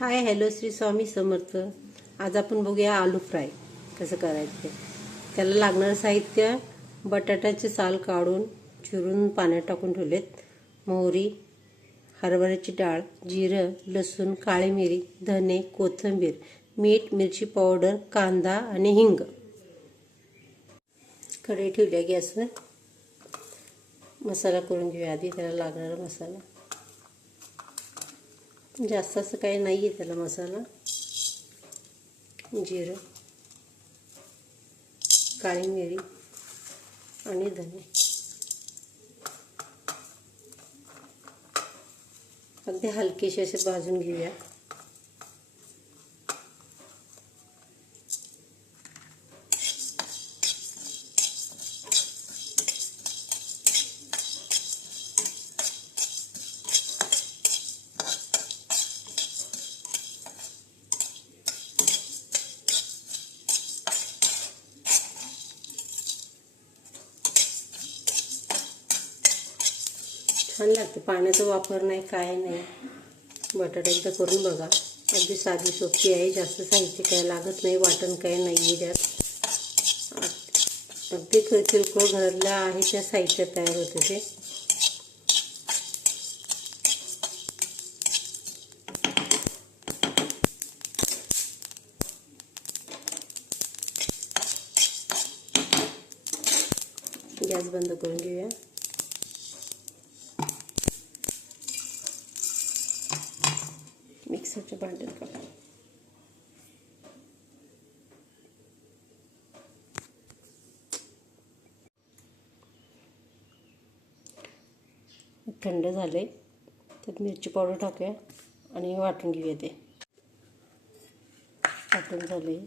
Hi hello Shri Swami Samarth. आज आपण बघूया आलू फ्राय कसं करायचं. ते त्याला लागणारं साहित्य बटाट्याचे साल काढून चिरून पाण्यात टाकून ठेवलेत. मोहरी हरभऱ्याची डाळ जिरं लसूण काळी मिरी धने कोथिंबीर मीठ मिरची पावडर कांदा आणि हिंग. कढई ठेवल्या गॅसवर. मसाला करून घेऊया आधी त्याला लागणारा मसाला. जास्त असं काही नाही आहे त्याला मसाला. जिरं काळी मिरी आणि धने. अगदी हलकेसे असे भाजून घेऊया. छान लागते. पाण्याचा वापर नाही काय नाही. बटाटा एकदा करून बघा. अगदी साधी सोपी आहे. जास्त साहित्य काय लागत नाही वाटण काय नाही आहे त्यात. अगदी किरकोळ घरातल्या आहे त्या साहित्य तयार होते ते. गॅस बंद करून घेऊया. मिक्सरच्या भांड्यात काढू थंड झाले त्यात मिरची पावडर टाकूया आणि वाटून घेऊया ते. वाटून झाले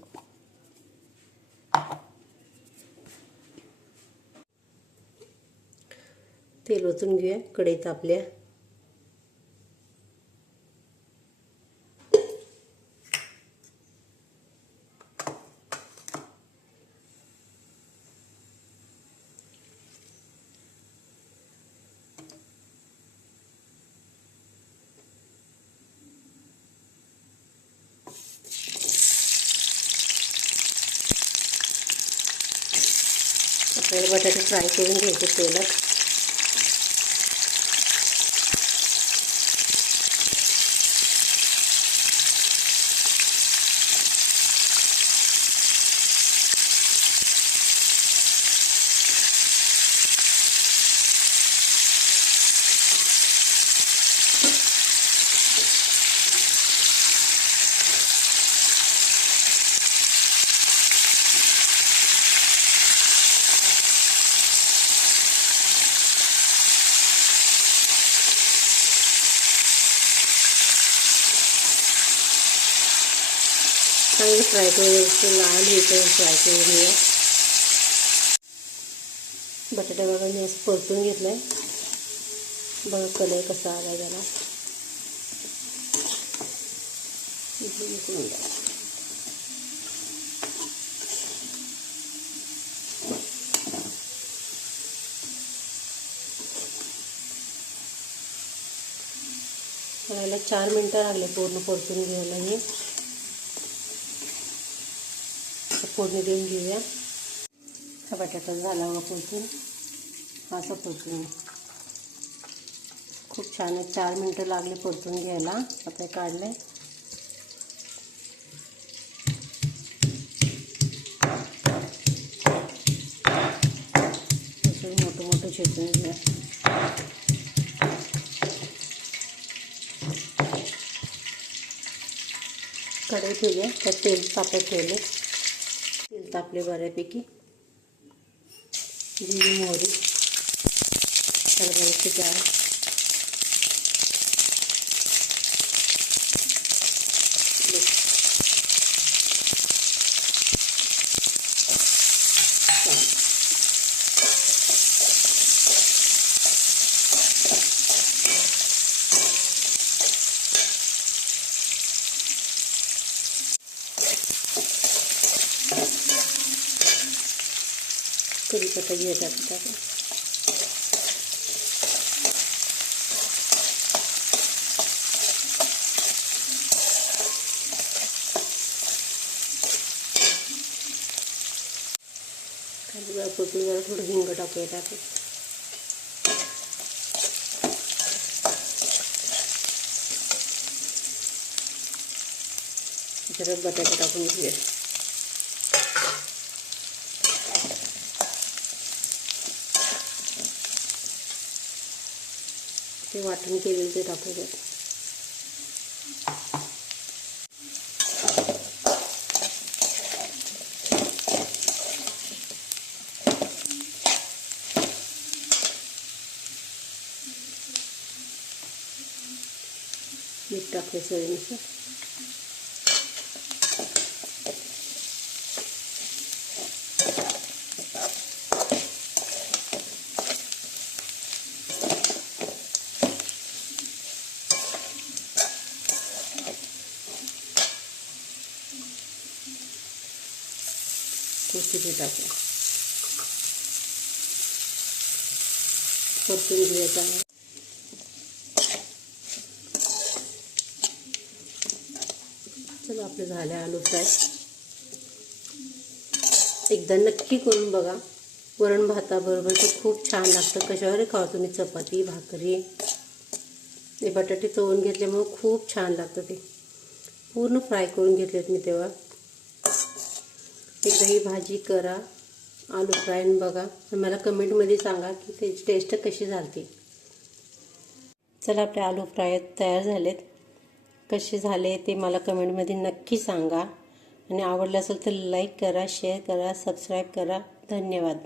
तेल ओतून घेऊया कढईत आपल्या आपल्याला बटाटे फ्राय करून घ्यायचे तेलात चांगले फ्राय करून लाल होतं फ्राय करून घेऊया बटाटा बघा मी असं परतून घेतलं आहे बघा कलर कसा आला त्याला. इथे याला चार मिनटं लागले पूर्ण परतून घ्यायला हे फोडणी देऊन घेऊया. हा बटाटा झाला व परतून. हा परतून खूप छान आहे. चार मिनटं लागले परतून घ्यायला. आता काढले मोठं मोठं शेतून घ्या कढई ठेवली आहे त्यात तेल तापत ठेवले तेल तापले बऱ्यापैकी. जिरी मोहरी हरभऱ्याचे डाळ. কটা দিয়ে থাকে থাকে खाली कोथिंबीला थोडं हिंग टाकूया त्यात जरा बटाटा टाकून ते वाटण केलेलं ते टाकायचं मीठ टाकलं चवीनुसार कोथिंबीर घेऊया चांगलं चला आपलं झालं आलू फ्राय एकदा नक्की करून बघा, वरण भाताबरोबर तर खूप छान लागतं. कशावर खावा तुम्ही, चपाती, भाकरी, हे बटाटे घेतल्यामुळं खूप छान लागतं ते. पूर्ण फ्राय करून घेतलेत मी एकदा ही भाजी करा आलू फ्राय आणि बघा. मला कमेंटमध्ये सांगा की त्याची टेस्ट कशी झाली चला आपले आलू फ्राय तयार झालेत. कसे झाले ते मला कमेंटमध्ये नक्की सांगा. आणि आवडलं असेल तर लाईक करा शेअर करा सबस्क्राईब करा. धन्यवाद.